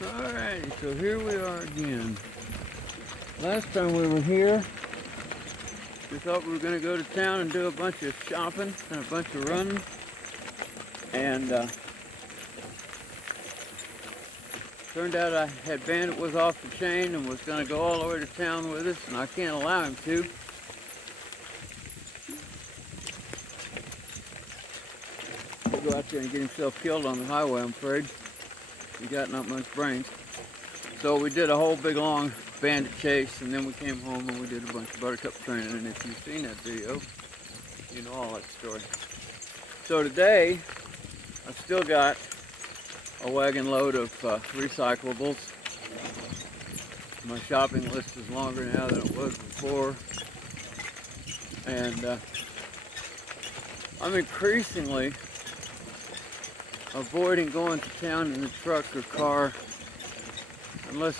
Alrighty, so here we are again. Last time we were here, we thought we were going to go to town and do a bunch of shopping and a bunch of running. And turned out I had Bandit was off the chain and was going to go all the way to town with us, and I can't allow him to. He'll go out there and get himself killed on the highway, I'm afraid. He got not much brains. So we did a whole big long bandit chase, and then we came home and we did a bunch of buttercup training. And if you've seen that video, you know all that story. So today, I've still got a wagon load of recyclables. My shopping list is longer now than it was before. And I'm increasingly avoiding going to town in the truck or car unless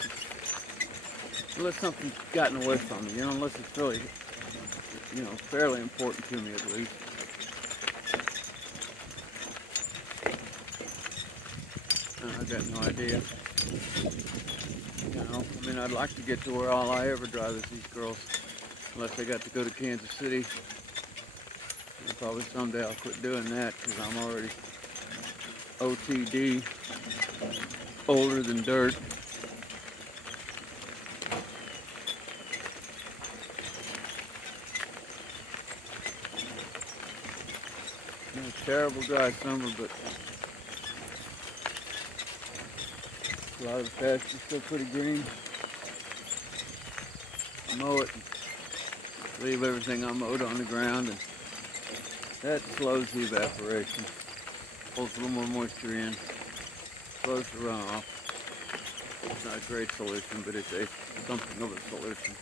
something's gotten away from me, unless it's really, fairly important to me at least. I've got no idea. I'd like to get to where all I ever drive is these girls, unless they got to go to Kansas City. And probably someday I'll quit doing that because I'm already OTD, older than dirt. Terrible dry summer, but a lot of the pasture's still pretty green. I mow it, leave everything unmowed on the ground, and that slows the evaporation, pulls a little more moisture in, slows the runoff. It's not a great solution, but it's something of a solution.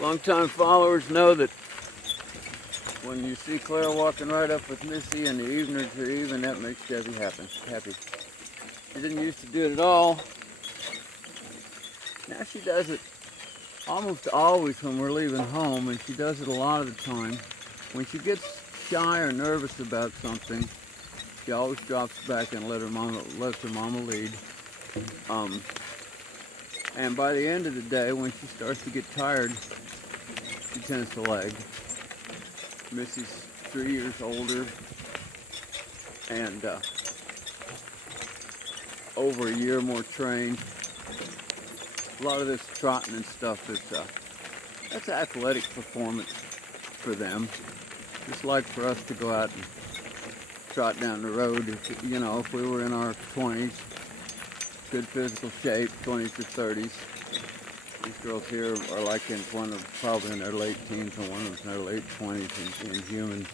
Longtime followers know that when you see Claire walking right up with Missy and the evenings are even, that makes Debbie happy. She didn't used to do it at all. Now she does it almost always when we're leaving home, and she does it a lot of the time. When she gets shy or nervous about something, she always drops back and lets her mama lead. And by the end of the day, when she starts to get tired, she tends to lag. Missy's 3 years older and over a year more trained. A lot of this trotting and stuff is that's athletic performance for them. Just like for us to go out and trot down the road. If we were in our 20s, good physical shape, 20s or 30s. These girls here are like probably in their late teens, and one of them's in their late 20s in human,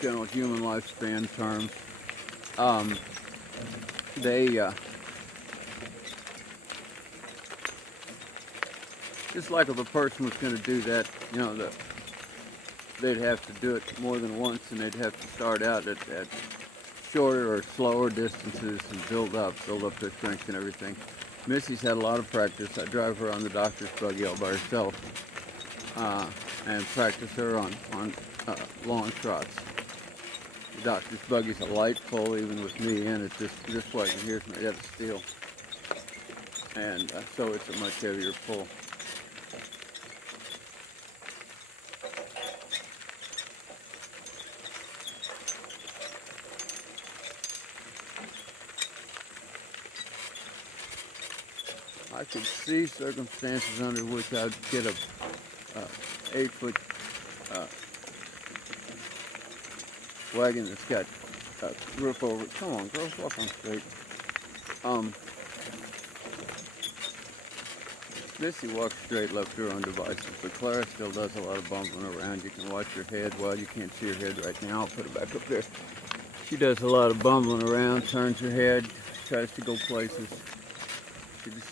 general human lifespan terms. They just like if a person was going to do that, they'd have to do it more than once, and they'd have to start out at shorter or slower distances and build up their strength and everything. Missy's had a lot of practice. I drive her on the doctor's buggy all by herself and practice her on long trots. The doctor's buggy's a light pull even with me in it. This wagon here is made out of steel, and so it's a much heavier pull. I could see circumstances under which I'd get a 8-foot wagon that's got a roof over it. Come on, girls, walk on straight. Missy walks straight, left her own devices, but Clara still does a lot of bumbling around. You can watch her head. Well, you can't see her head right now. I'll put it back up there. She does a lot of bumbling around, turns her head, tries to go places. She just,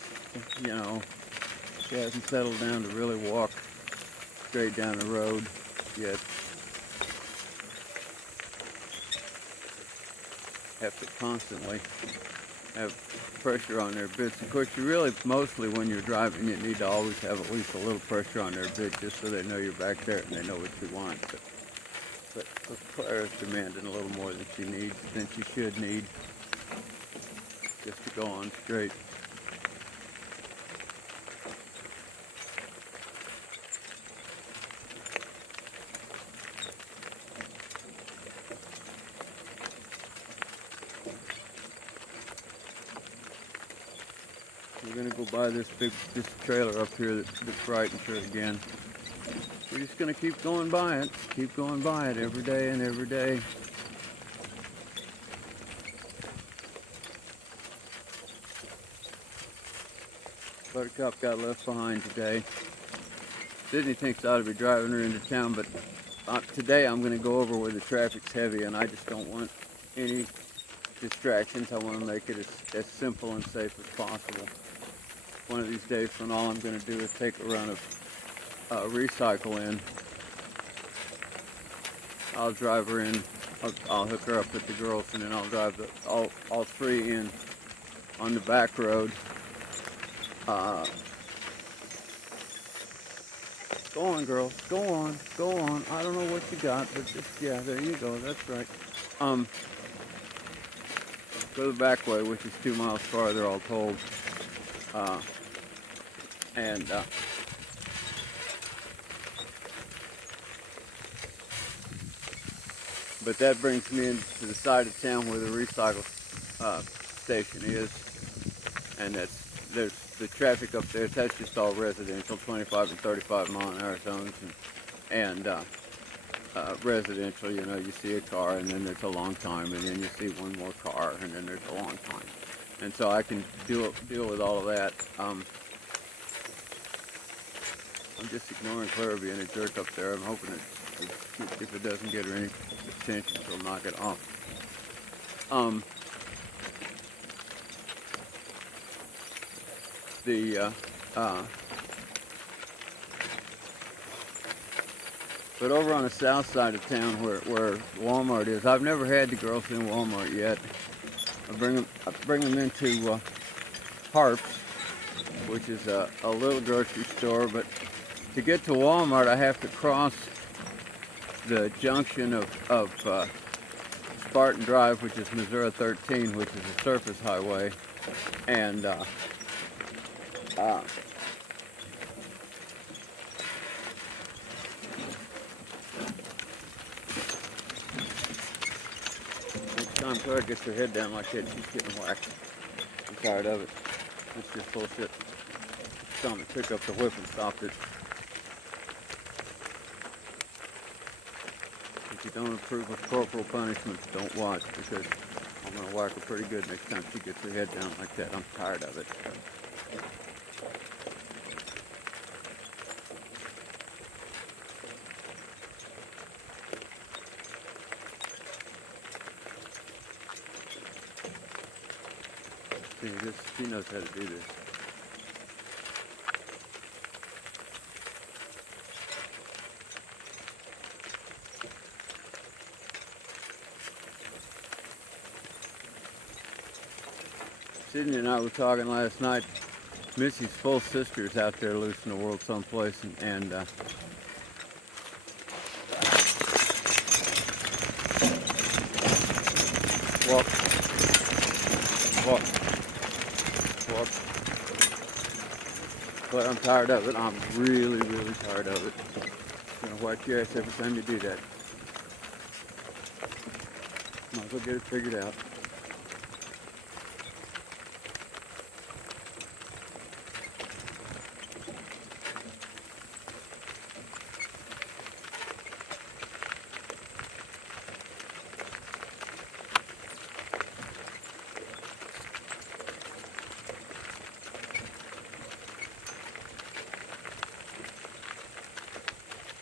she hasn't settled down to really walk straight down the road yet. Have to constantly have pressure on their bits. Of course, mostly when you're driving, you need to always have at least a little pressure on their bit just so they know you're back there and they know what you want. But Clara's demanding a little more than she should need. just to go on straight. We're gonna go by this trailer up here that's frightening her again. We're just gonna keep going by it every day and every day. Buttercup got left behind today. Sydney thinks I ought to be driving her into town, but today I'm going to go over where the traffic's heavy, and I just don't want any distractions. I want to make it as simple and safe as possible. One of these days when all I'm going to do is take a run of recycle in, I'll drive her in, I'll hook her up with the girls, and then I'll drive all three in on the back road. Go on, girls. Go on. Go on. I don't know what you got, but just, yeah, there you go. That's right. Go the back way, which is 2 miles farther, all told. But that brings me into the side of town where the recycle station is, and there's the traffic up there. That's just all residential, 25 and 35 mile an hour zones, and residential. You know, you see a car, and then there's a long time, and then you see one more car, and then there's a long time, and so I can deal with all of that. I'm just ignoring Clara being a jerk up there. I'm hoping that if it doesn't get her any attention, she'll knock it off. But over on the south side of town where Walmart is, I've never had the girls in Walmart yet. I bring them into Harps, which is a little grocery store, but to get to Walmart I have to cross the junction of Spartan Drive, which is Missouri 13, which is a surface highway, and next time Clara gets her head down like that, she's getting whacked. I'm tired of it. It's just bullshit. Time to pick up the whip and stop it. If you don't approve of corporal punishments, don't watch, because I'm going to whack her pretty good next time she gets her head down like that. I'm tired of it. See, she knows how to do this. Sydney and I were talking last night. Missy's full sister's out there loose in the world someplace, and walk. But I'm tired of it. I'm really, really tired of it. I'm gonna whack your ass every time you do that. Might as well get it figured out.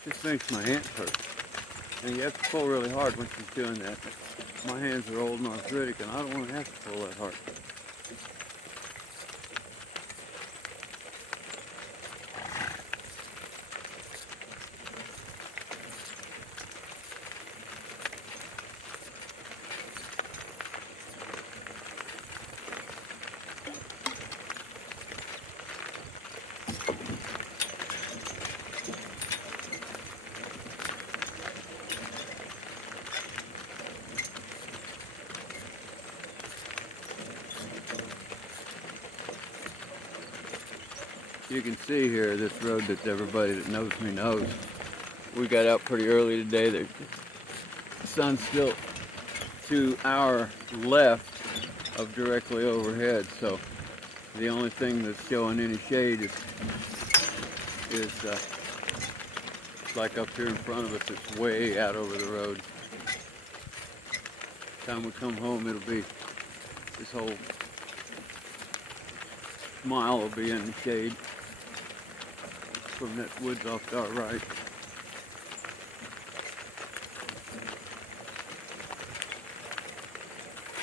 Just makes my hands hurt. And you have to pull really hard when she's doing that. My hands are old and arthritic, and I don't want to have to pull that hard. You can see here this road that everybody that knows me knows. We got out pretty early today. The sun's still to our left of directly overhead, so the only thing that's showing any shade is like up here in front of us. It's way out over the road. Time we come home, it'll be this whole mile will be in the shade from that woods off to our right.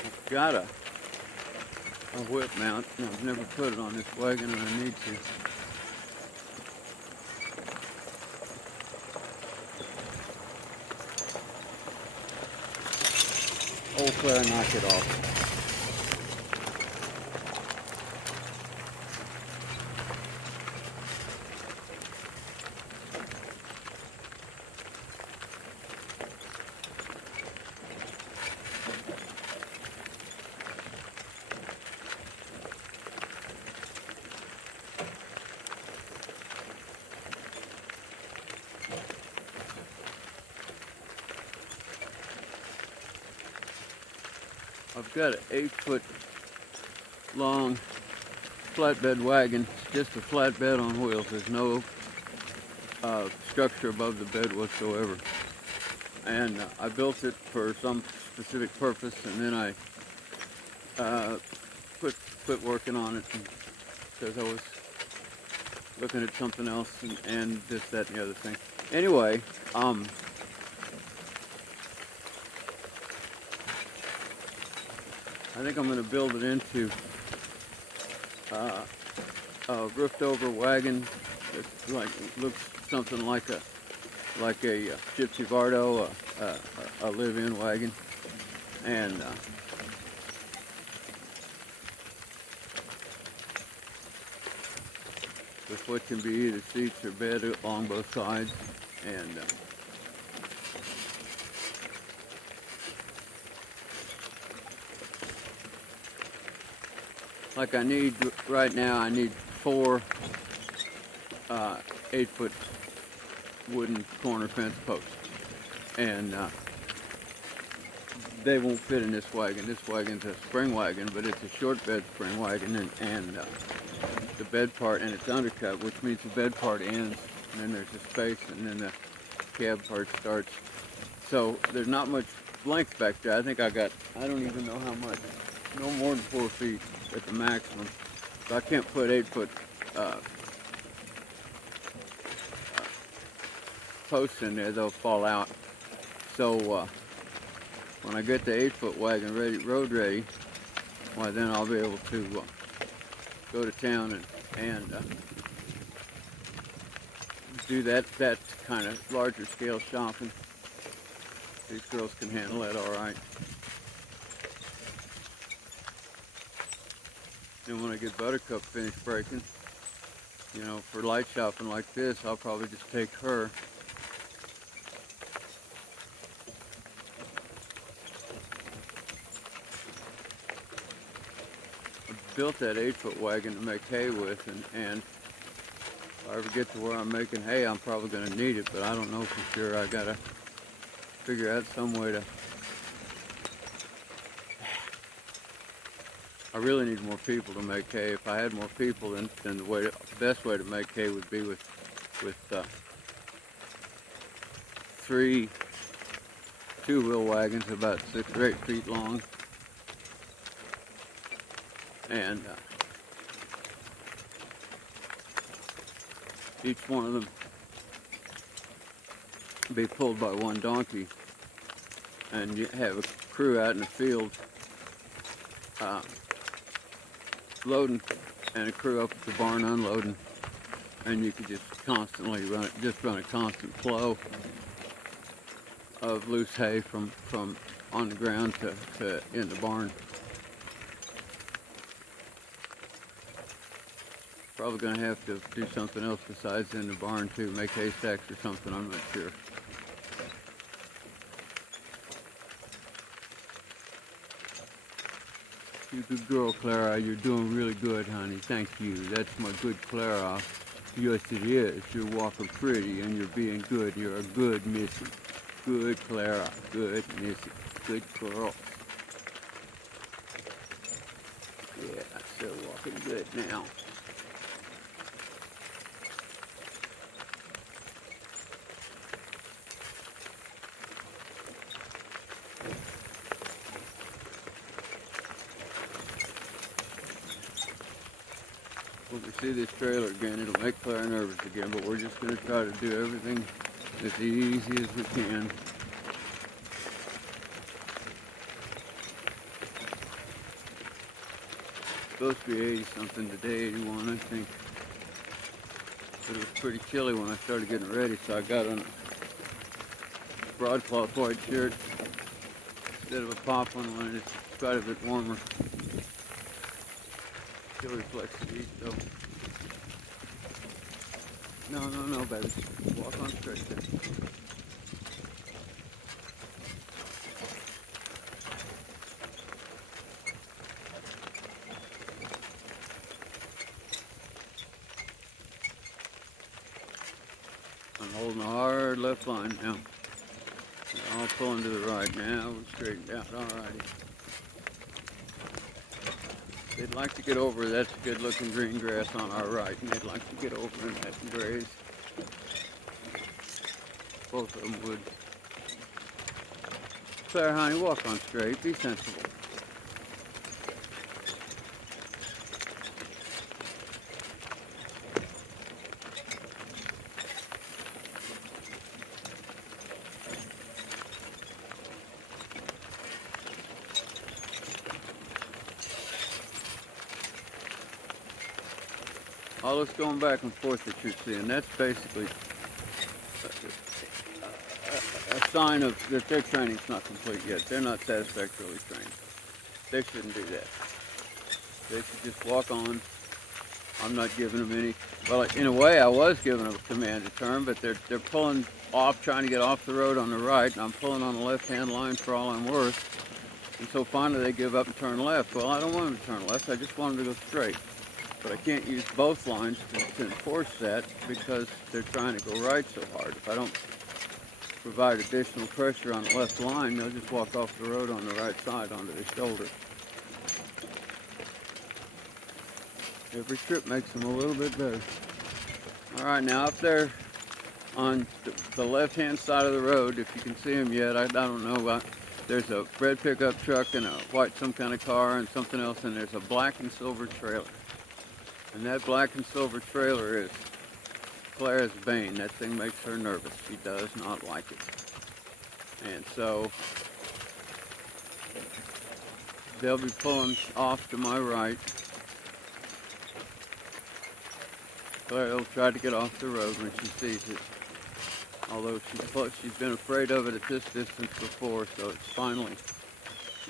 I've got a whip mount, and I've never put it on this wagon, and I need to. Old Claire, knock it off. I've got an 8-foot long flatbed wagon. It's just a flatbed on wheels. There's no structure above the bed whatsoever. And I built it for some specific purpose, and then I quit working on it because I was looking at something else and this, that, and the other thing. Anyway, I think I'm going to build it into a roofed over wagon that looks something like a Gypsy Vardo, a live-in wagon, and with what can be either seats or bed along both sides, and like I need right now, I need 4 8-foot wooden corner fence posts, and they won't fit in this wagon. This wagon's a spring wagon, but it's a short bed spring wagon, and the bed part, and it's undercut, which means the bed part ends, and then there's a space, and then the cab part starts. So there's not much length back there. I think I don't even know how much. No more than 4 feet at the maximum. So I can't put 8-foot posts in there, they'll fall out. So when I get the 8-foot wagon road ready, why then I'll be able to go to town and do that kind of larger scale shopping. These girls can handle that all right. And when I get Buttercup finished breaking, for light shopping like this, I'll probably just take her. I built that 8-foot wagon to make hay with, and if I ever get to where I'm making hay, I'm probably going to need it, but I don't know for sure. I got to figure out some way to... I really need more people to make hay. If I had more people, then the best way to make hay would be with 3 2-wheel wagons about 6 or 8 feet long, and each one of them be pulled by one donkey, and you have a crew out in the field loading, and a crew up at the barn unloading, and you could just constantly run a constant flow of loose hay from on the ground to in the barn. Probably going to have to do something else besides in the barn too, make hay stacks or something, I'm not sure. You good girl, Clara. You're doing really good, honey. Thank you. That's my good Clara. Yes, it is. You're walking pretty and you're being good. You're a good Missy. Good Clara. Good Missy. Good girl. Yeah, still walking good now. When we see this trailer again, it'll make Clara nervous again, but we're just going to try to do everything as easy as we can. Supposed to be 80 something today, 81 I think. But it was pretty chilly when I started getting ready, so I got on a broadcloth white shirt instead of a pop one when it's quite a bit warmer. Still reflects the heat though. No, baby. Walk on straight there. I'm holding a hard left line now. We're all pulling to the right now. We're straightened out. Alrighty. They'd like to get over. That's good looking green grass on our right, and they'd like to get over in that and graze. Both of them would. Claire, honey, walk on straight. Be sensible. All this going back and forth that you're seeing, that's basically a sign of that their training's not complete yet. They're not satisfactorily trained. They shouldn't do that. They should just walk on. I'm not giving them any. Well, in a way, I was giving them a command to turn, but they're pulling off, trying to get off the road on the right, and I'm pulling on the left-hand line for all I'm worth. And so finally, they give up and turn left. Well, I don't want them to turn left. I just want them to go straight. But I can't use both lines to enforce that because they're trying to go right so hard. If I don't provide additional pressure on the left line, they'll just walk off the road on the right side onto the shoulder. Every trip makes them a little bit better. All right, now up there on the left-hand side of the road, if you can see them yet, I don't know. There's a red pickup truck and a white some kind of car and something else, and there's a black and silver trailer. And that black and silver trailer is Clara's bane. That thing makes her nervous. She does not like it. And so they'll be pulling off to my right. Clara will try to get off the road when she sees it. Although she's been afraid of it at this distance before, so she's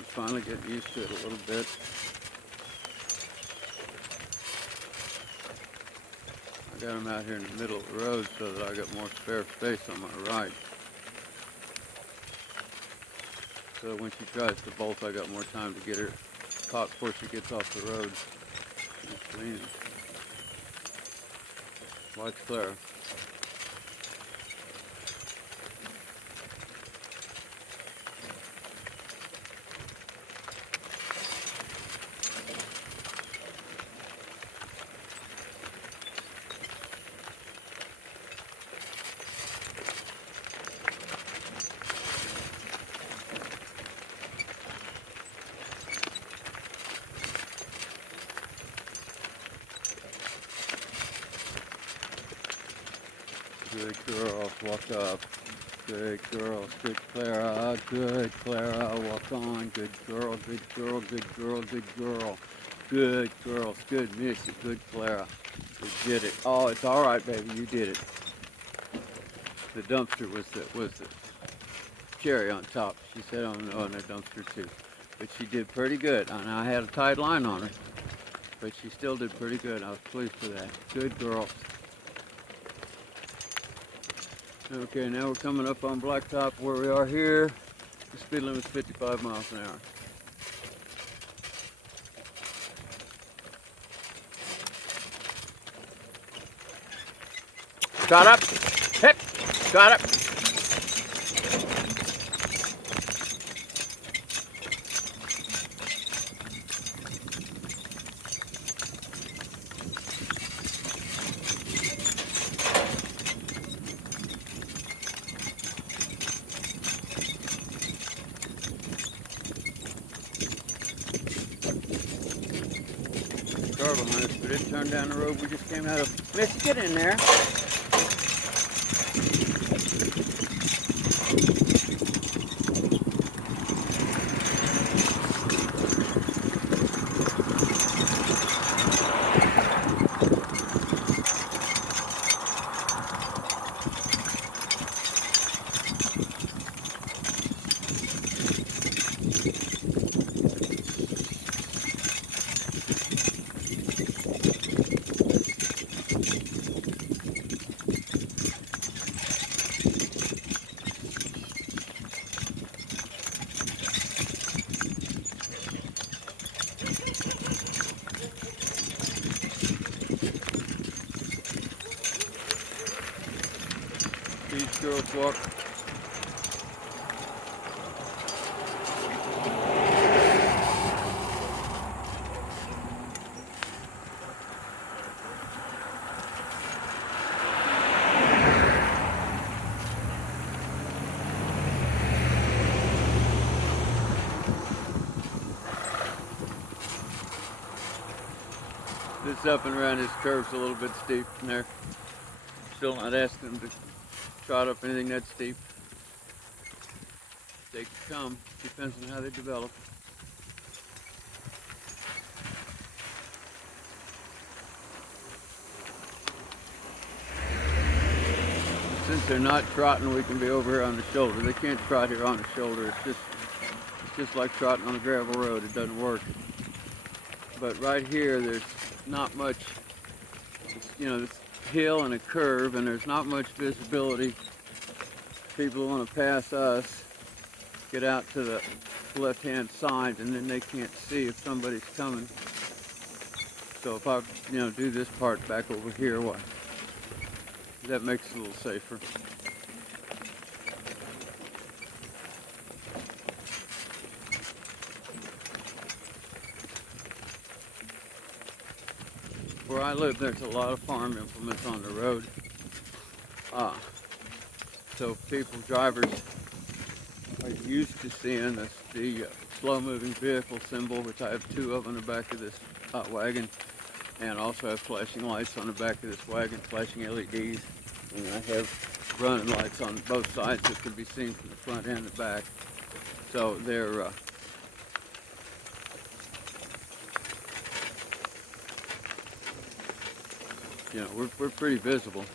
finally getting used to it a little bit. I got them out here in the middle of the road so that I got more spare space on my right. So when she tries to bolt, I got more time to get her caught before she gets off the road. She's leaning. Watch Clara. Good girls, walk up. Good girls, good Clara, good Clara, walk on. Good girl, good girl, good girl, good girl. Good girls, good Missy, good Clara. You did it. Oh, it's all right, baby, you did it. The dumpster was the cherry on top. She said, oh no, and the dumpster too. But she did pretty good, and I had a tight line on her. But she still did pretty good. I was pleased with that. Good girls. Okay, now we're coming up on Blacktop where we are here. The speed limit is 55 miles an hour. Trot up. Hip. Trot up. Car behind us, but it turned down the road we just came out of. Missy, get in there. These girls walk. This up and around this curve's a little bit steep in there. Still not asking them to trot up anything that steep. They can come, depends on how they develop. Since they're not trotting, we can be over here on the shoulder. They can't trot here on the shoulder. It's just like trotting on a gravel road. It doesn't work. But right here, there's not much, this hill and a curve, and there's not much visibility. People want to pass us, get out to the left-hand side, and then they can't see if somebody's coming. So if I, do this part back over here, that makes it a little safer. Where I live, there's a lot of farm implements on the road. So drivers are used to seeing the slow-moving vehicle symbol, which I have 2 of on the back of this wagon, and also have flashing lights on the back of this wagon, flashing LEDs, and I have running lights on both sides that can be seen from the front and the back. So they're we're pretty visible.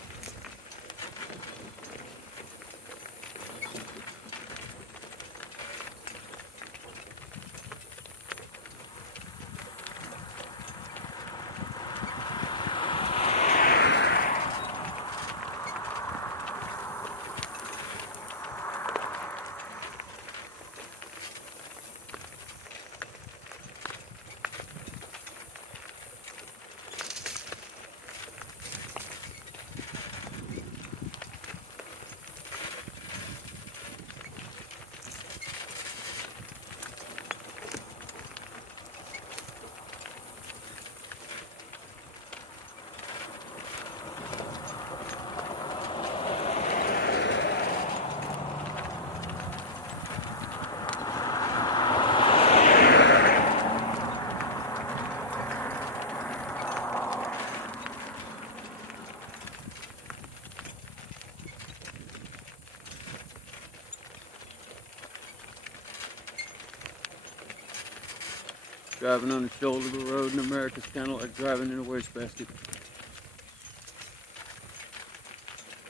Driving on the shoulder of the road in America is kind of like driving in a wastebasket.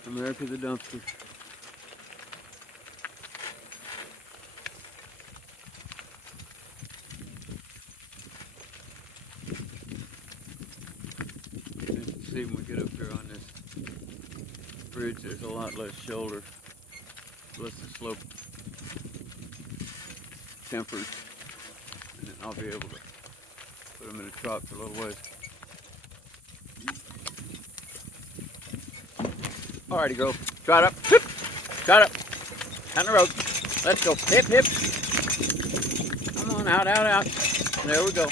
America's a dumpster. As you can see, when we get up here on this bridge, there's a lot less shoulder, less the slope tempers, and then I'll be able to put them in a trot for a little ways. Alrighty, girl. Trot up. Hip. Trot up. Down the road. Let's go. Hip, hip. Come on, out, out, out. There we go.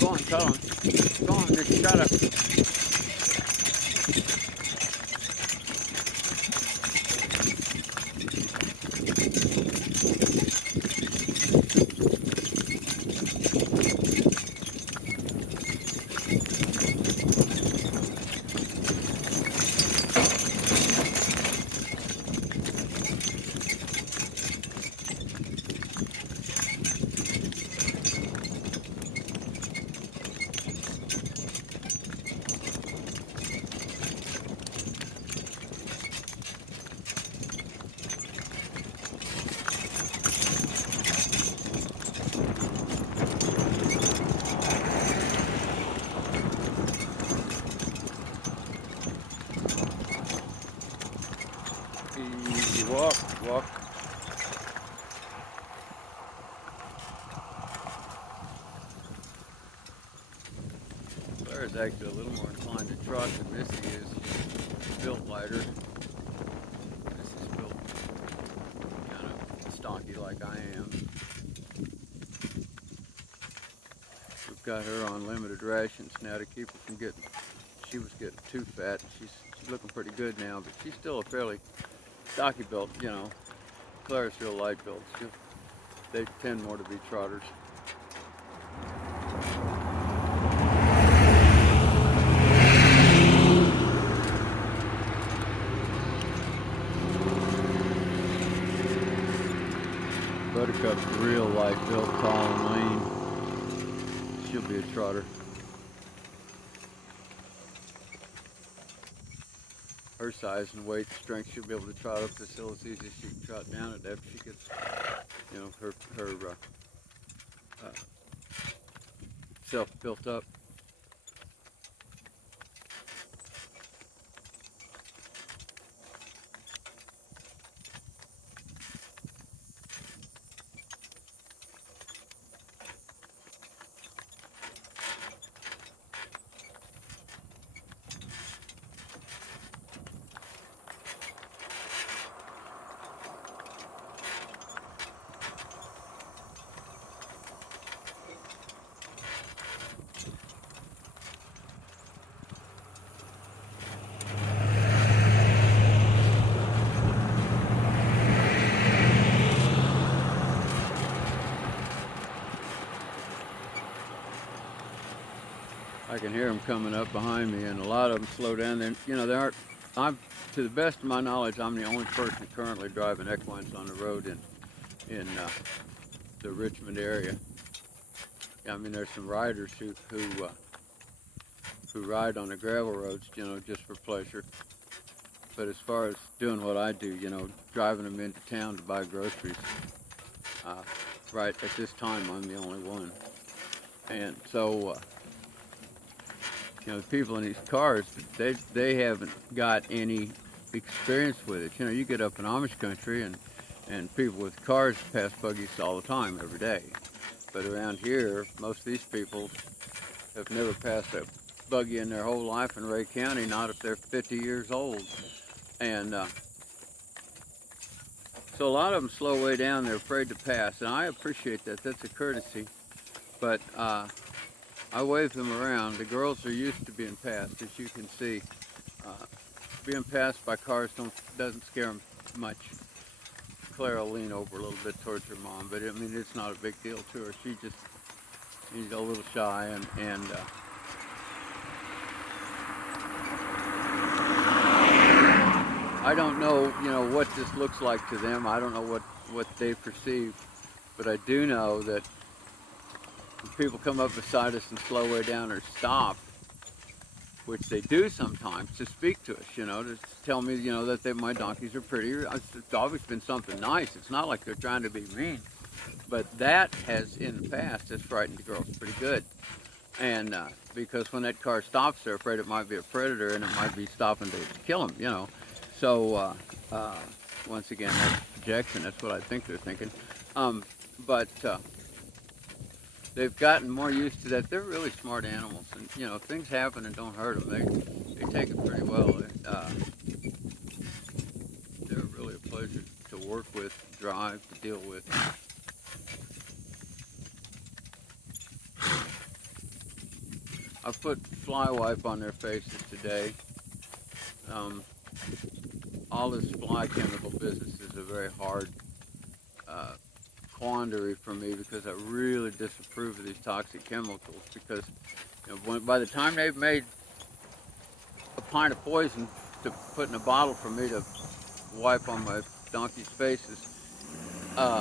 Go on, tell him. Go on, just shut up. Easy walk, walk. Claire's actually a little more inclined to trot than Missy is. She's built lighter. Missy's built kind of stocky like I am. We've got her on limited rations now to keep her from getting, she was getting too fat. She's looking pretty good now, but she's still a fairly stocky built, you know. Claire's real light built. They tend more to be trotters. Buttercup's real light built, tall and lean. She'll be a trotter. Her size and weight, strength, she'll be able to trot up this hill as easy as she can trot down it after she gets, you know, her self built up. I can hear them coming up behind me, and a lot of them slow down. Then, you know, they aren't. To the best of my knowledge, I'm the only person currently driving equines on the road in the Richmond area. I mean, there's some riders who ride on the gravel roads, you know, just for pleasure. But as far as doing what I do, you know, driving them into town to buy groceries, right at this time, I'm the only one. And so, you know, the people in these cars, they haven't got any experience with it. You know, you get up in Amish country and and people with cars pass buggies all the time, every day. But around here, most of these people have never passed a buggy in their whole life in Ray County, not if they're 50 years old. And so a lot of them slow way down, they're afraid to pass, and I appreciate that, that's a courtesy. But I wave them around. The girls are used to being passed, as you can see. Being passed by cars doesn't scare them much. Claire will lean over a little bit towards her mom, but I mean, it's not a big deal to her. She's a little shy, and I don't know, what this looks like to them. I don't know what they perceive, but I do know that when people come up beside us and slow way down or stop, which they do sometimes, to speak to us, to tell me, that my donkeys are pretty. It's always been something nice. It's not like they're trying to be mean. But that has, in the past, has frightened the girls pretty good. And because when that car stops, they're afraid it might be a predator and it might be stopping to kill them, So, once again, that's projection. That's what I think they're thinking. But they've gotten more used to that. They're really smart animals, and if things happen and don't hurt them, they take it pretty well. They're really a pleasure to work with, to drive, to deal with. I put fly wipe on their faces today. All this fly chemical business is a very hard quandary for me, because I really disapprove of these toxic chemicals, because by the time they've made a pint of poison to put in a bottle for me to wipe on my donkey's faces, they'll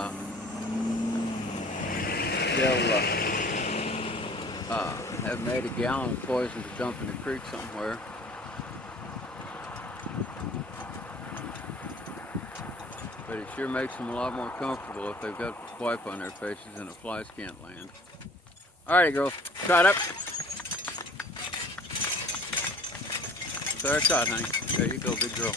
have made a gallon of poison to dump in the creek somewhere. But it sure makes them a lot more comfortable if they've got wipe on their faces and the flies can't land. Alrighty, girls, trot up. Start trot, honey. There you go, big girl.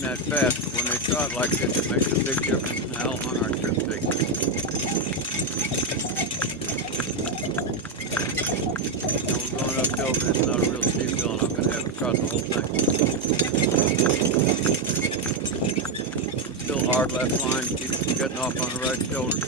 That fast, but when they trot like this, it makes a big difference in how long our trip takes us. Now we're going uphill, but it's not a real steep hill, and I'm going to have it trot the whole thing. Still hard left line, keep from getting off on the right shoulder.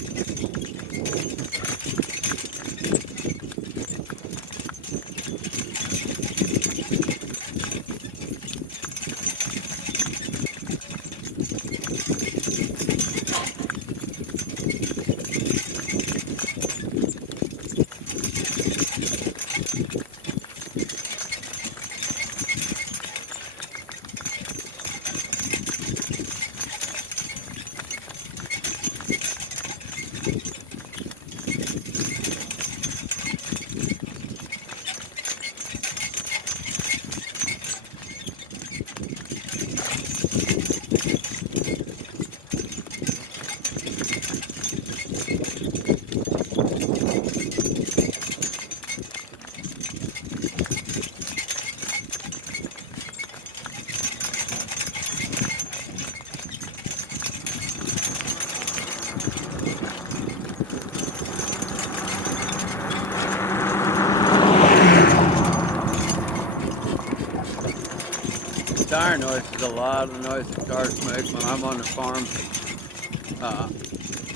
Tire noise is a lot of the noise that cars make when I'm on the farm,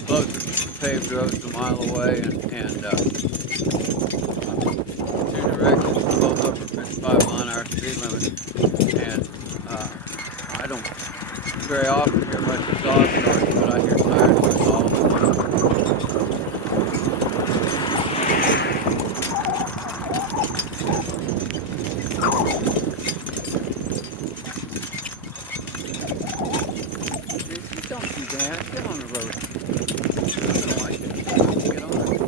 closer to paved roads a mile away, and two directions, both over 55-mile-an-hour speed limit. And I don't very often hear much exhaust noise, but I hear tire noise all the time. Get on the road. I don't like it. Get on it.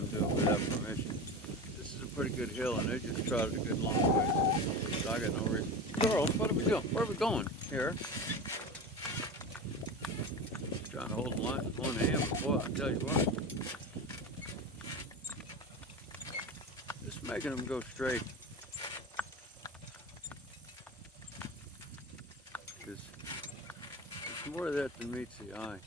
let them do it without permission. This is a pretty good hill, and they just trotted a good long way. So I got no reason. Girls, what are we doing? Where are we going? Here. Trying to hold the line with one hand, but boy, I tell you what. Just making them go straight. Because there's more of that than meets the eye.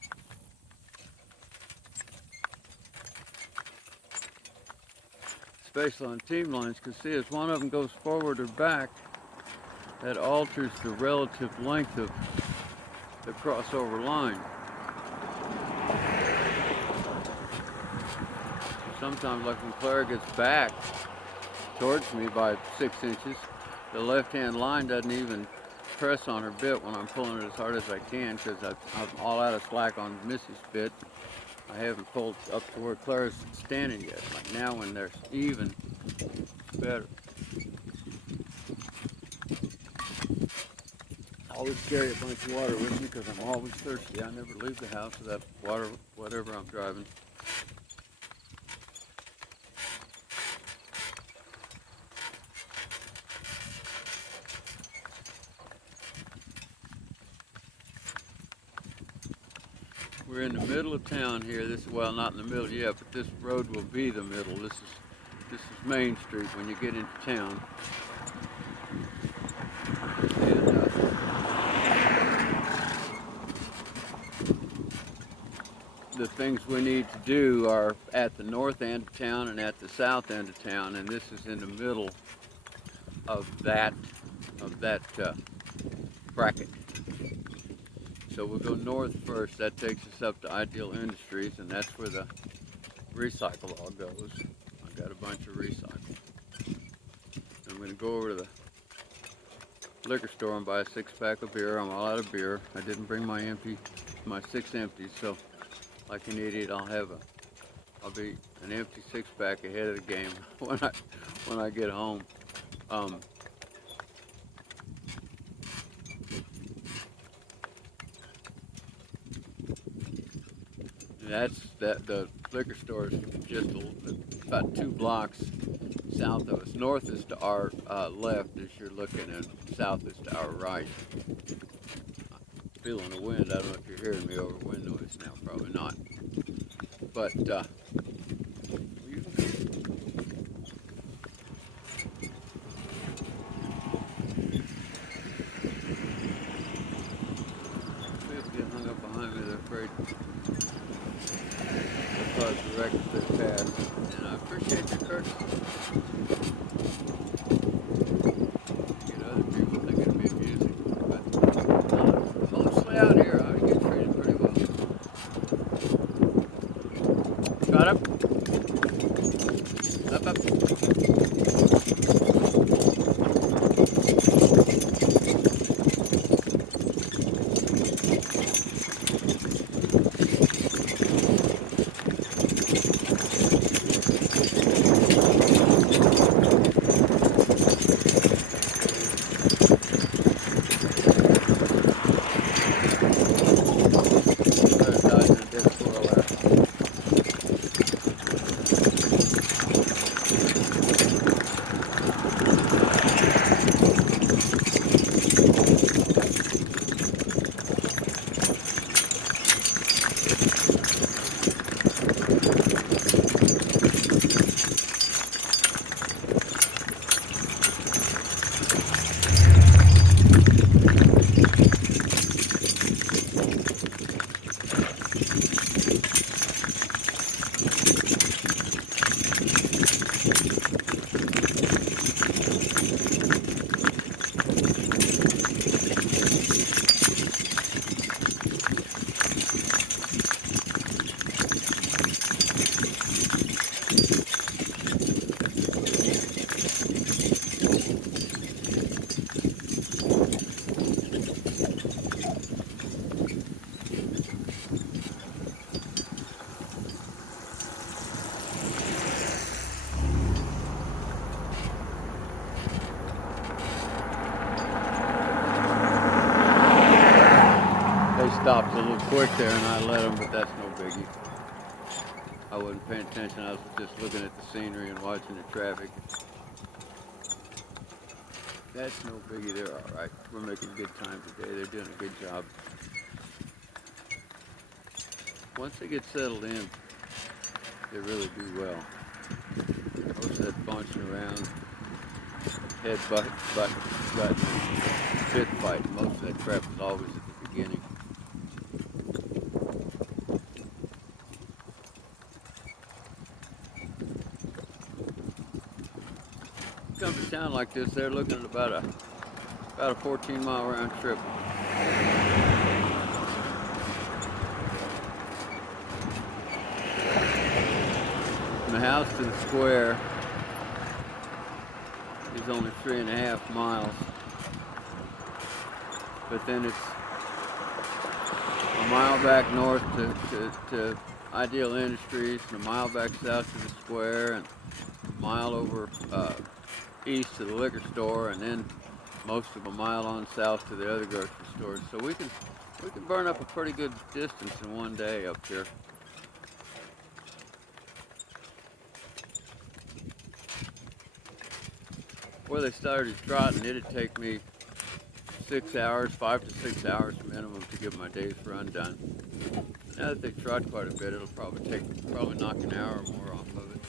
Especially on team lines, because see, as one of them goes forward or back, that alters the relative length of the crossover line. Sometimes, like when Clara gets back towards me by 6 inches, the left-hand line doesn't even press on her bit when I'm pulling it as hard as I can, because I'm all out of slack on Missy's bit. I haven't pulled up to where Clara's standing yet. Like now when they're even, it's better. I always carry a bunch of water with me because I'm always thirsty. I never leave the house without water, whatever I'm driving. We're in the middle of town here. Well, not in the middle yet, but this road will be the middle. This is Main Street when you get into town. And the things we need to do are at the north end of town and at the south end of town, and this is in the middle of that bracket. So we'll go north first. That takes us up to Ideal Industries, and that's where the recycle all goes. I've got a bunch of recycle. I'm going to go over to the liquor store and buy a 6-pack of beer. I'm all out of beer. I didn't bring my 6 empties, so like an idiot, I'll be an empty 6-pack ahead of the game when I get home. The liquor store is just about 2 blocks south of us. North is to our left as you're looking, and south is to our right. I'm feeling the wind. I don't know if you're hearing me over wind noise now. Probably not. But people get hung up behind me. They're afraid cause the wreck if they pass, and I appreciate your courtesy. Get other people think it'd be amusing, but mostly out here I get treated pretty well. Got up? Up. Stopped a little quick there and I let them, but that's no biggie. I wasn't paying attention. I was just looking at the scenery and watching the traffic. That's no biggie. They're all right. We're making good time today. They're doing a good job. Once they get settled in, they really do well. Most of that bouncing around, head butt, fist fight. Most of that crap is always at the beginning. Come to town like this, they're looking at about a 14-mile round trip. From the house to the square is only 3.5 miles, but then it's a mile back north to Ideal Industries, and a mile back south to the square, and a mile over east to the liquor store, and then most of a mile on south to the other grocery stores. So we can burn up a pretty good distance in one day up here. Where they started trotting, it'd take me 6 hours, 5 to 6 hours minimum to get my day's run done. Now that they trot quite a bit, it'll probably knock an hour or more off of it.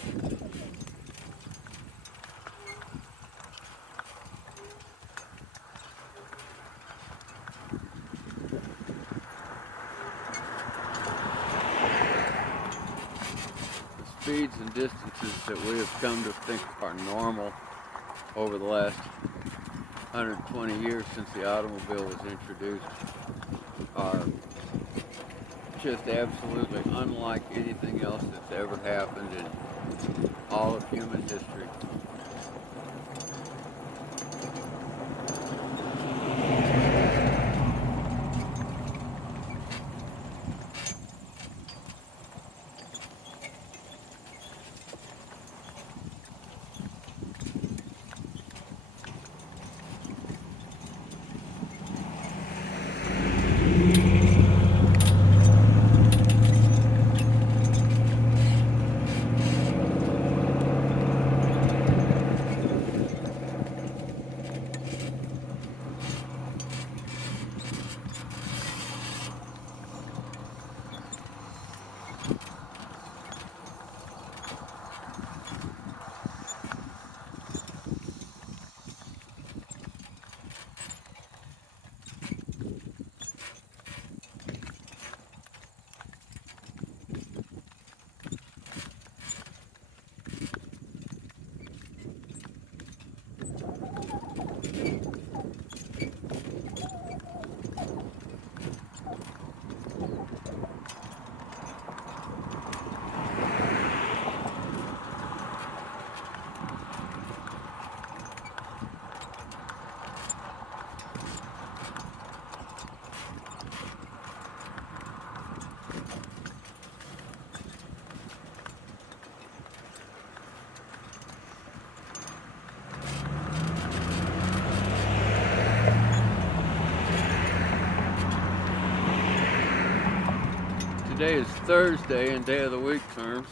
The speeds and distances that we have come to think are normal over the last 120 years since the automobile was introduced are just absolutely unlike anything else that's ever happened in all of human history. Today is Thursday in day of the week terms.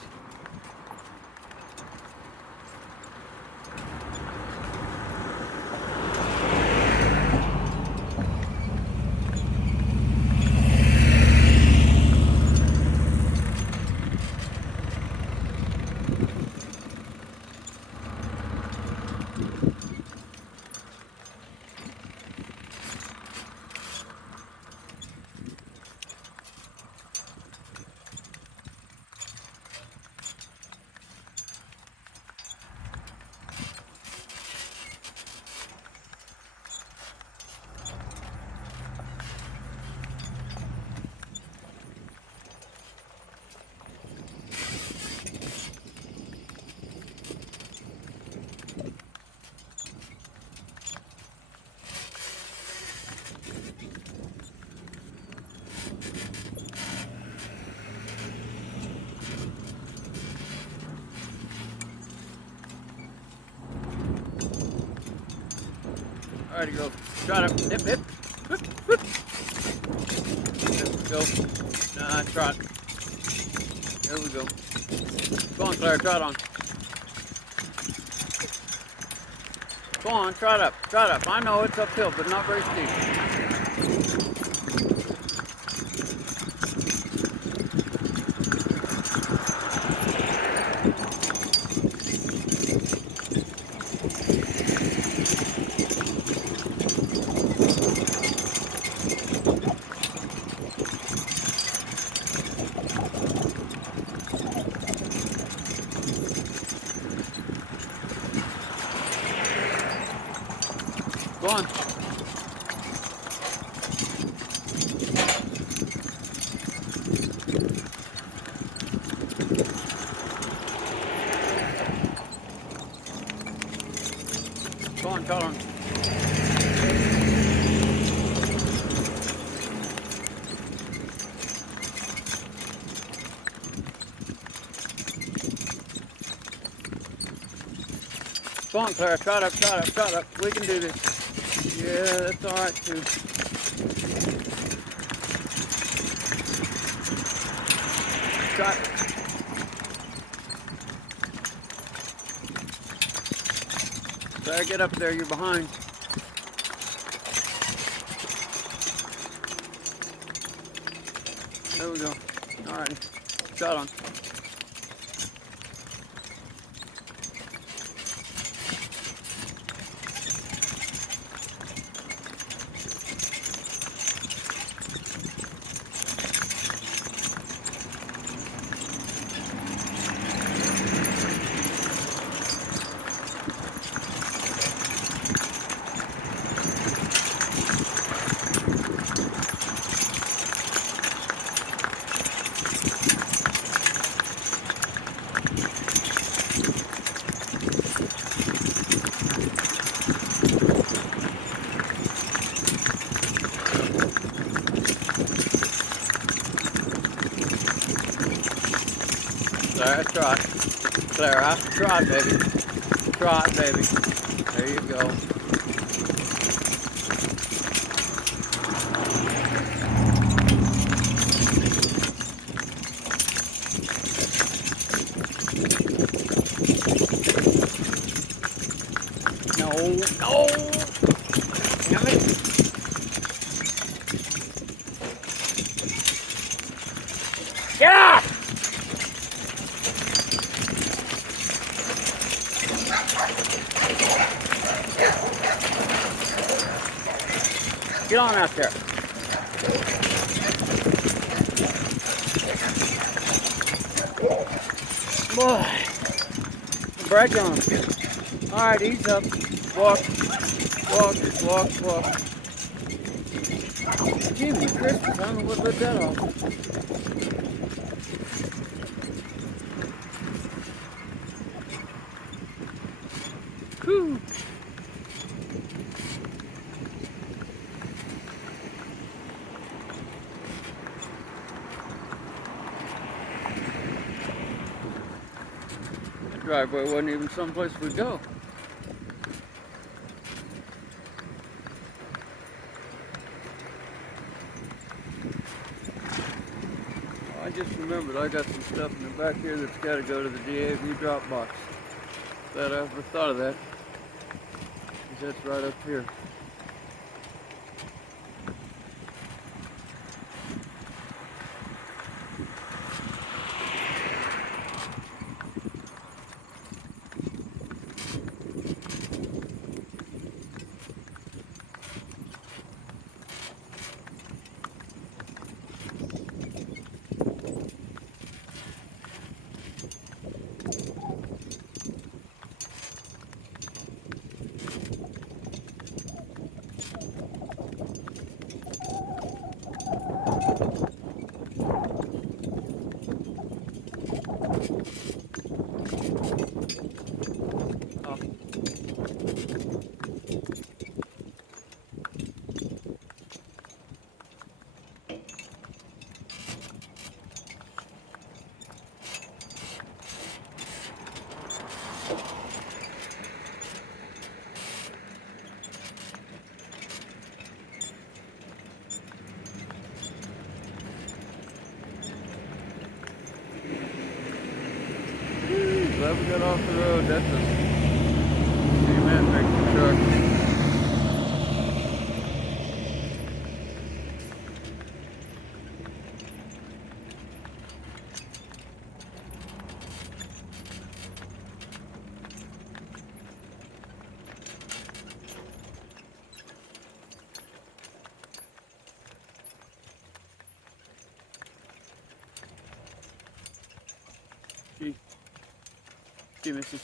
All right, girls, trot up, hip, hip, whoop, whoop. There we go. Trot. There we go. Go on, Claire, trot on. Go on, trot up, trot up. I know it's uphill, but not very steep. Go on. Go on, trot on. Go on, Clara, trot up, trot up, trot up. We can do this. Yeah, that's all right, too. Trot. Clara, get up there. You're behind. There we go. All right. Trot on. Clara, trot. Clara, trot, baby. Trot, baby. There you go. No, no! Damn it! Get up! Get on out there. Boy, brag on him. All right, ease up. Walk, walk, walk, walk. Jimmy Christmas, I don't know what lit that off. Whew. The driveway wasn't even someplace we'd go. I just remembered I got some stuff in the back here that's got to go to the DAV drop box. Glad I ever thought of that. Because that's right up here. got off the road. That's a cement mixing truck. Gee, Missy.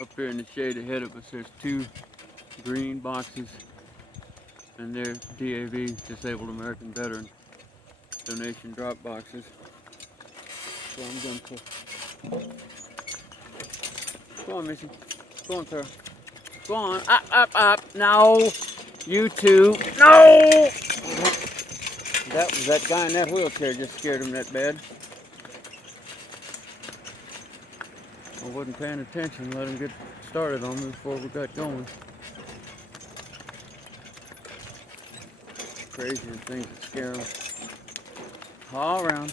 Up here in the shade ahead of us, there's 2 green boxes, and they're DAV, Disabled American Veteran donation drop boxes. So I'm going to... Go on, Missy. Go on, Tara. Go on. Up. No. You two. No! That was that guy in that wheelchair just scared him that bad. I wasn't paying attention. Let him get started on me before we got going. Crazy things that scare them. Haul around.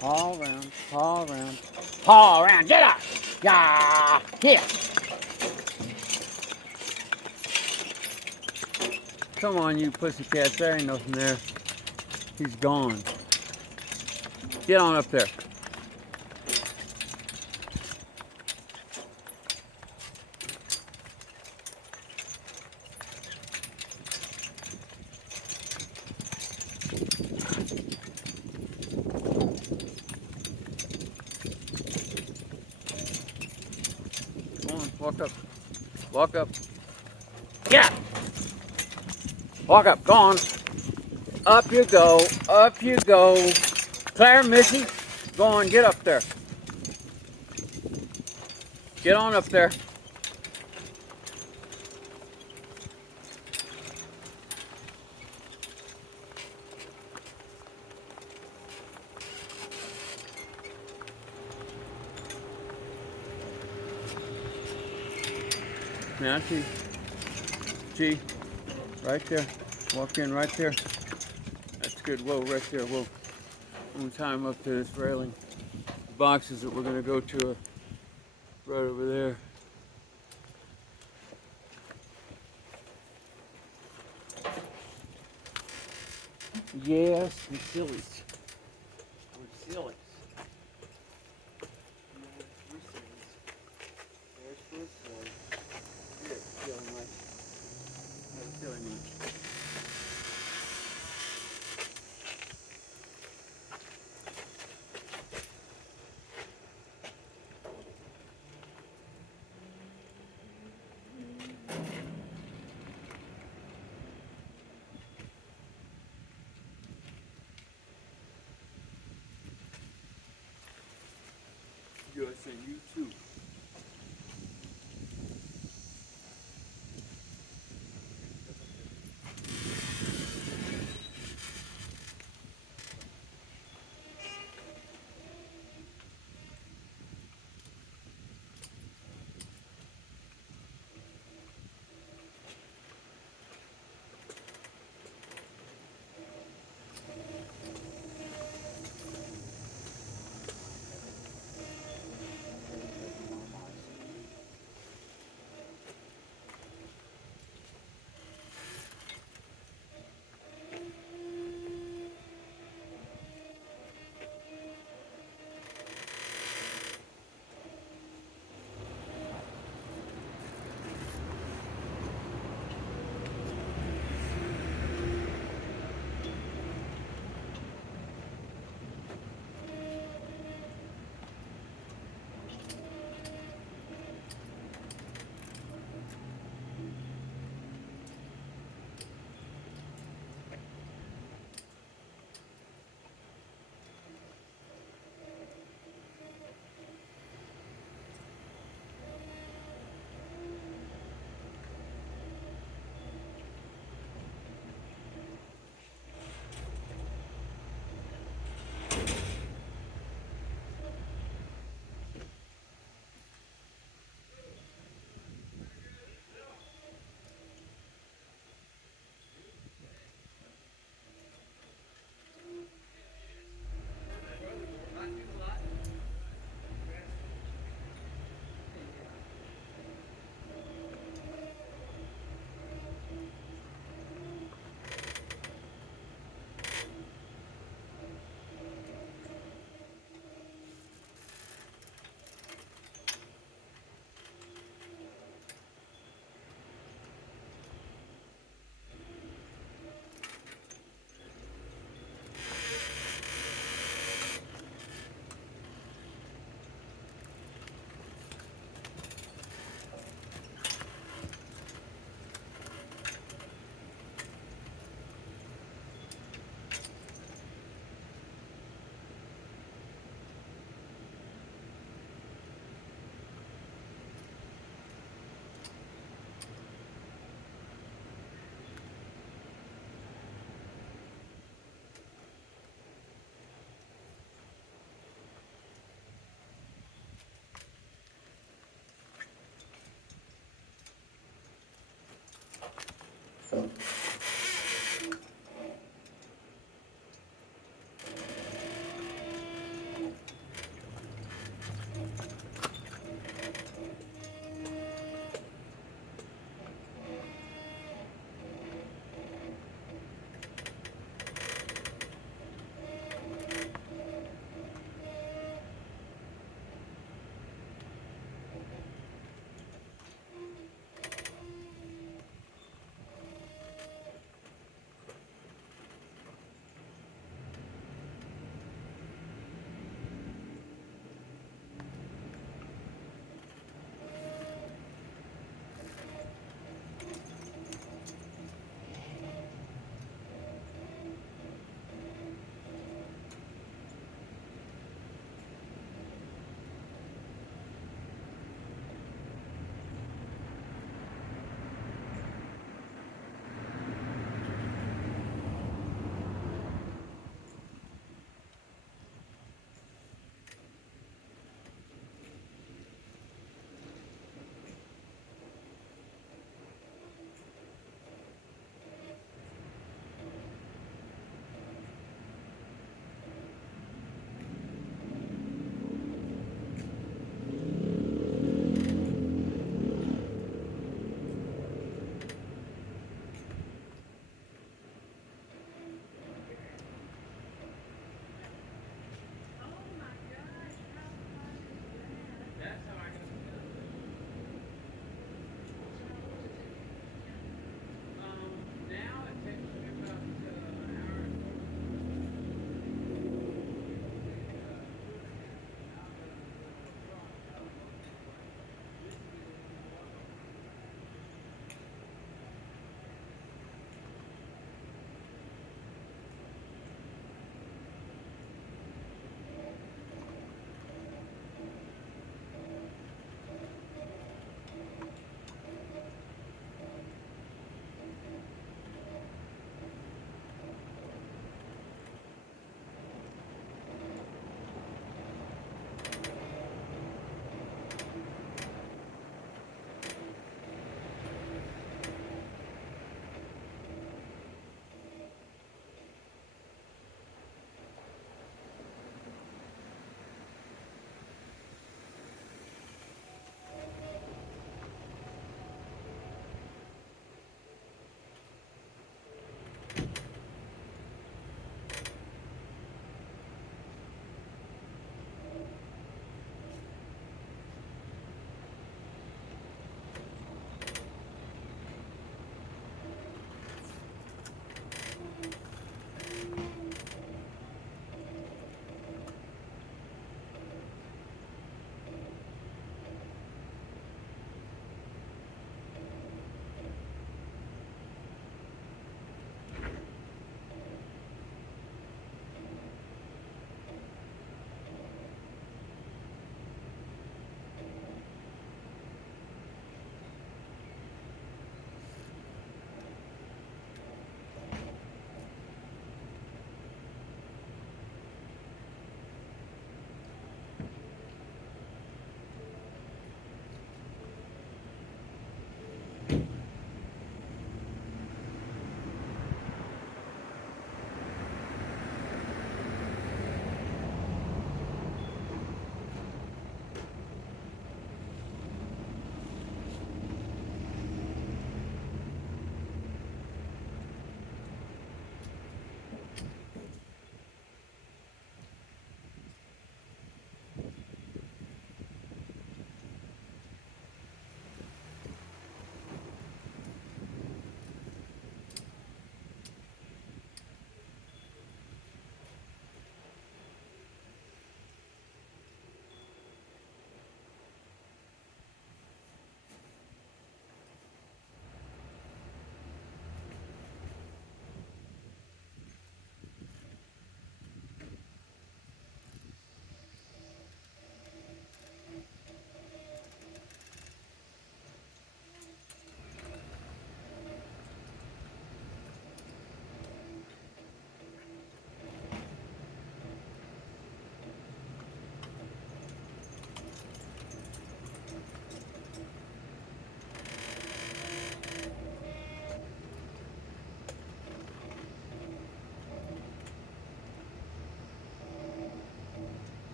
Haul around. Haul around. Haul around. Get up! Yeah! Here! Come on, you pussycats. There ain't nothing there. He's gone. Get on up there. Come on, walk up. Walk up. Get up! Walk up. Go on. Up you go. Up you go. Claire, Missy, go on. Get up there. Get on up there. Now, G, right there. Walk in right there. That's good. Whoa, right there. Whoa. I'm going to tie him up to this railing. The boxes that we're going to go to are right over there. Yes, we're sillies. We're sillies. Yes, and you too.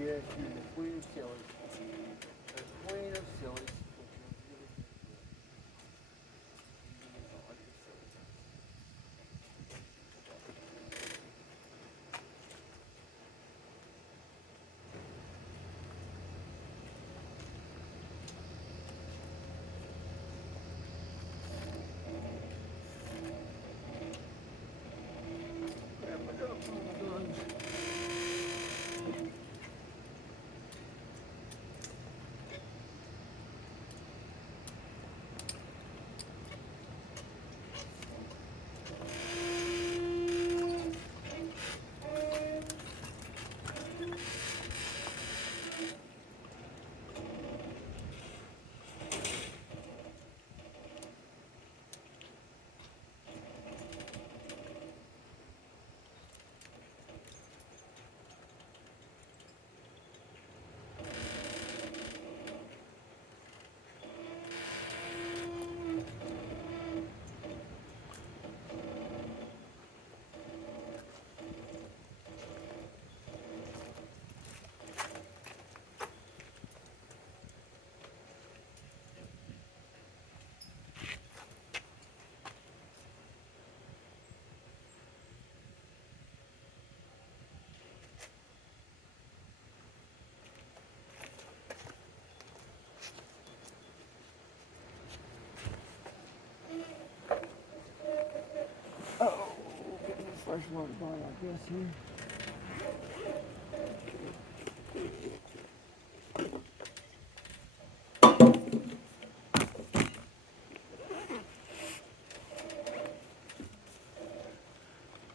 Yes, you're the queen of sillies. The queen of sillies. Oh, getting a fresh water bottle, I guess, here.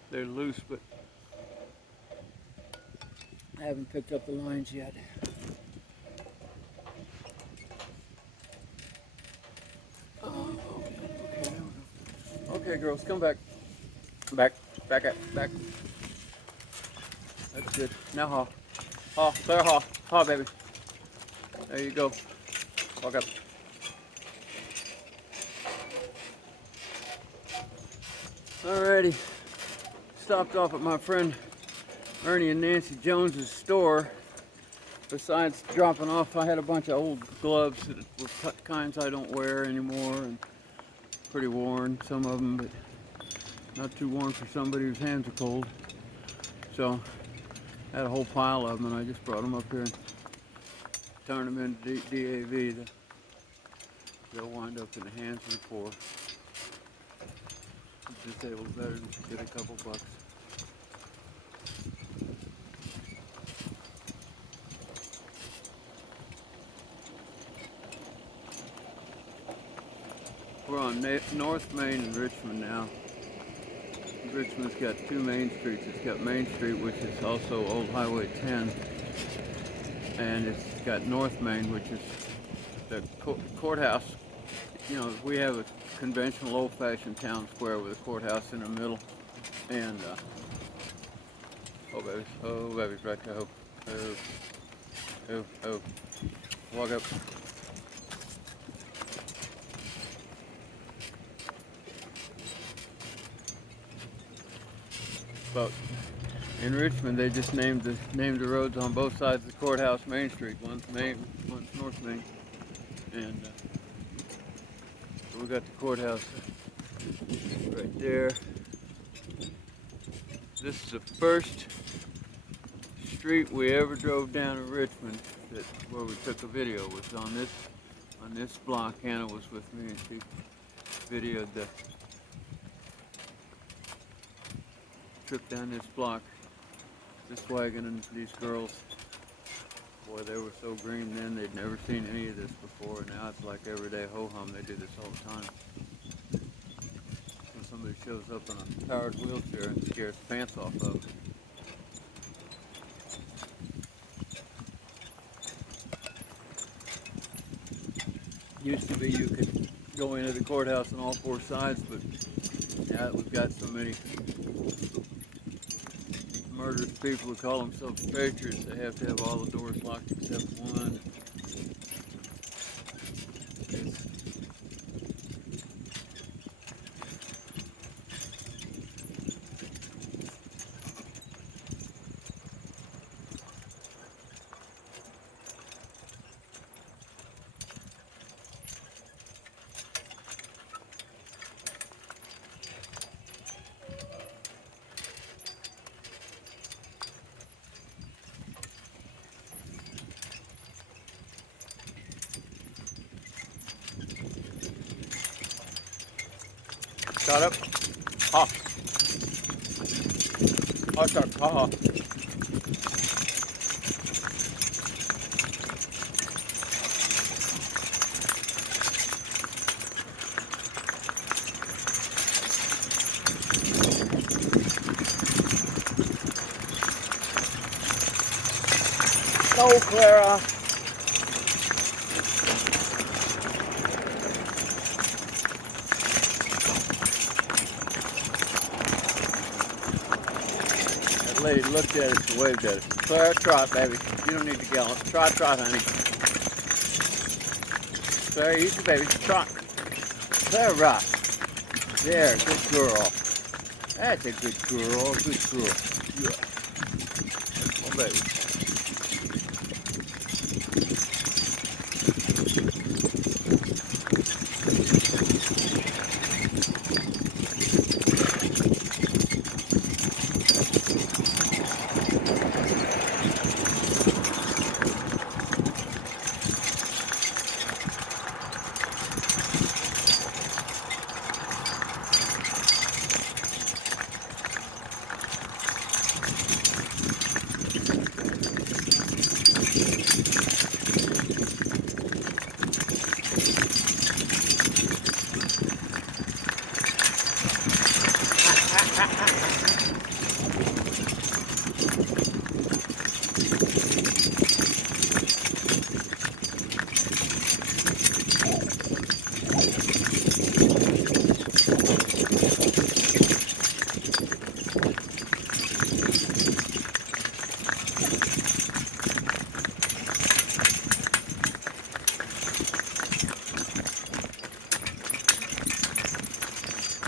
They're loose, but I haven't picked up the lines yet. Oh, okay. Okay, girls, come back. Back. Back. That's good. Now haw. Haw, Claire, haw. Haw, baby. There you go. Walk up. Alrighty. Stopped off at my friend Ernie and Nancy Jones's store. Besides dropping off, I had a bunch of old gloves that were kinds I don't wear anymore and pretty worn, some of them, but not too worn for somebody whose hands are cold. So I had a whole pile of them, and I just brought them up here and turned them into DAV. They'll wind up in the hands of the poor. Disabled veterans get a couple bucks. We're on North Main in Richmond now. Richmond's got two main streets. It's got Main Street, which is also Old Highway 10, and it's got North Main, which is the courthouse. You know, we have a conventional old-fashioned town square with a courthouse in the middle, and oh baby, right there. Oh, walk up. But in Richmond, they just named the roads on both sides of the courthouse Main Street. One's Main, one's North Main, and so we got the courthouse right there. This is the first street we ever drove down in Richmond where we took a video. Was on this block. Hannah was with me, and she videoed the trip down this block. This wagon and these girls, boy, they were so green then. They'd never seen any of this before, and now it's like everyday ho-hum. They do this all the time. When somebody shows up in a powered wheelchair and scares the pants off of them. Used to be you could go into the courthouse on all four sides, but now we've got so many murderous people who call themselves patriots, they have to have all the doors locked except one. Shut up. Ha. Oh, shut up. Ha ha. Go, Clara. That lady looked at us and waved at us. Clara, trot, baby. You don't need to gallop. Trot, trot, honey. Clara, easy, baby. Trot. Clara. There, good girl. That's a good girl. Good girl. Yeah. Oh, baby.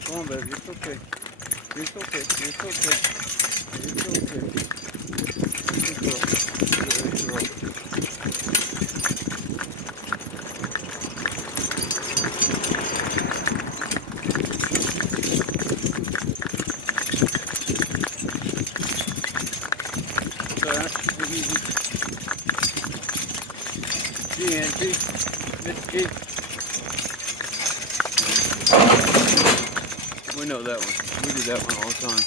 Come on, baby. It's okay. It's okay. It's okay. It's okay. Good girl. Good girl. Clara, take it easy. GNT. Miss G. We know that one. We do that one all the time.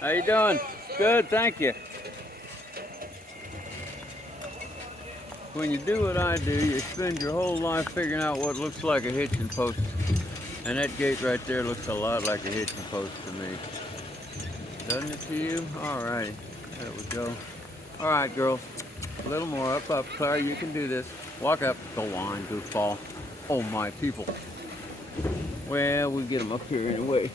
How you doing? Good, thank you. When you do what I do, you spend your whole life figuring out what looks like a hitching post. And that gate right there looks a lot like a hitching post to me. Doesn't it to you? Alrighty, there we go. Alright, girls, a little more, up, up. Clara, you can do this. Walk up, go on, goofball. Oh my people. Well, we'll get them up here anyway.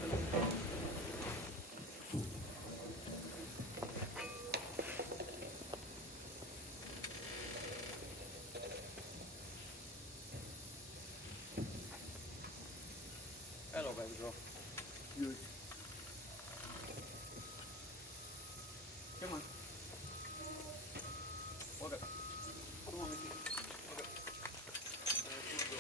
Hello, baby girl. Good. Come on. Walk up. Come on, Mickey. Walk up. There you go.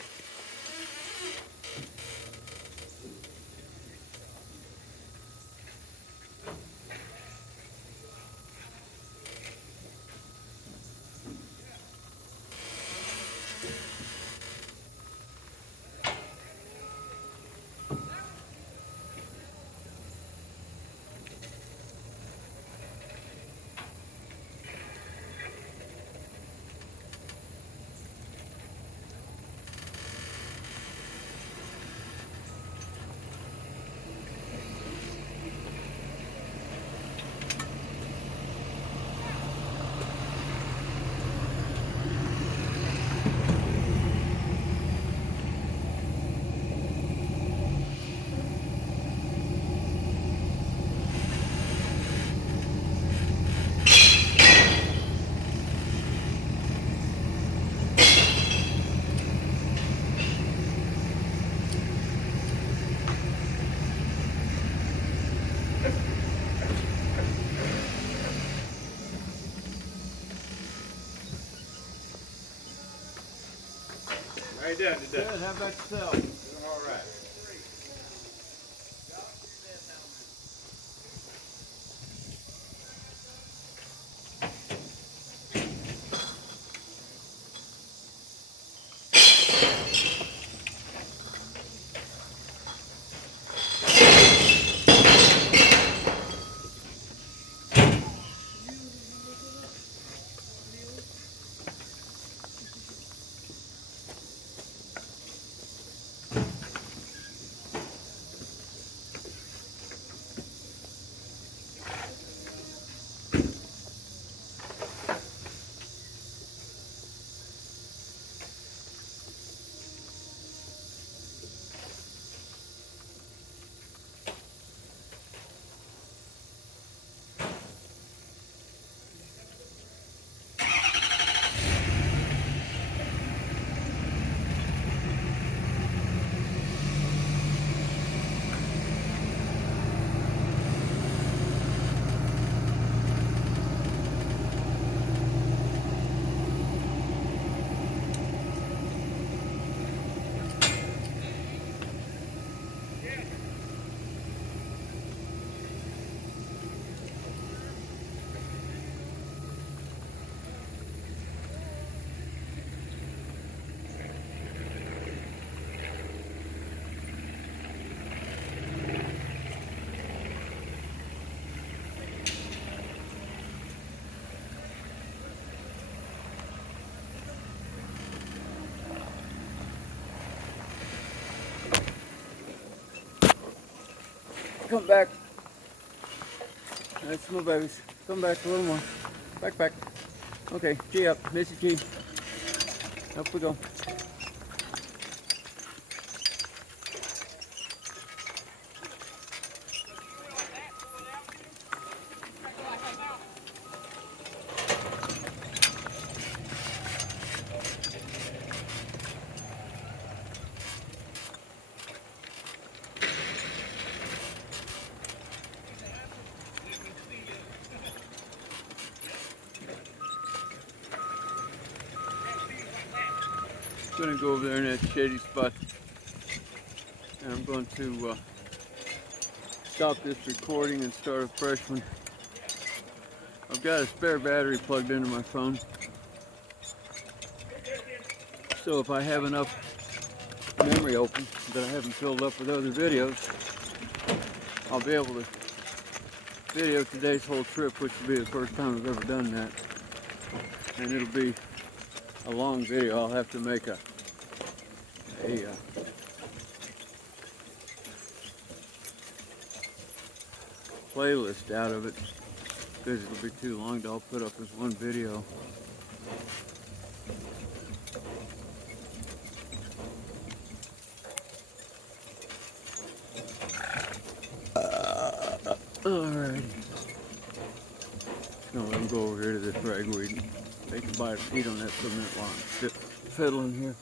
you doing today? Good. How about yourself? Doing all right. Come back. That's my babies. Come back a little more. Back. Okay, G up. Missy G. Up we go. I'm going to go over there in that shady spot, and I'm going to stop this recording and start a fresh one. I've got a spare battery plugged into my phone, so if I have enough memory open that I haven't filled up with other videos, I'll be able to video today's whole trip, which will be the first time I've ever done that, and it'll be a long video. I'll have to make a playlist out of it because it'll be too long to all put up as one video. Alright. Just gonna let them go over here to this ragweed. They can bite feet on that cement while I'm fiddling here.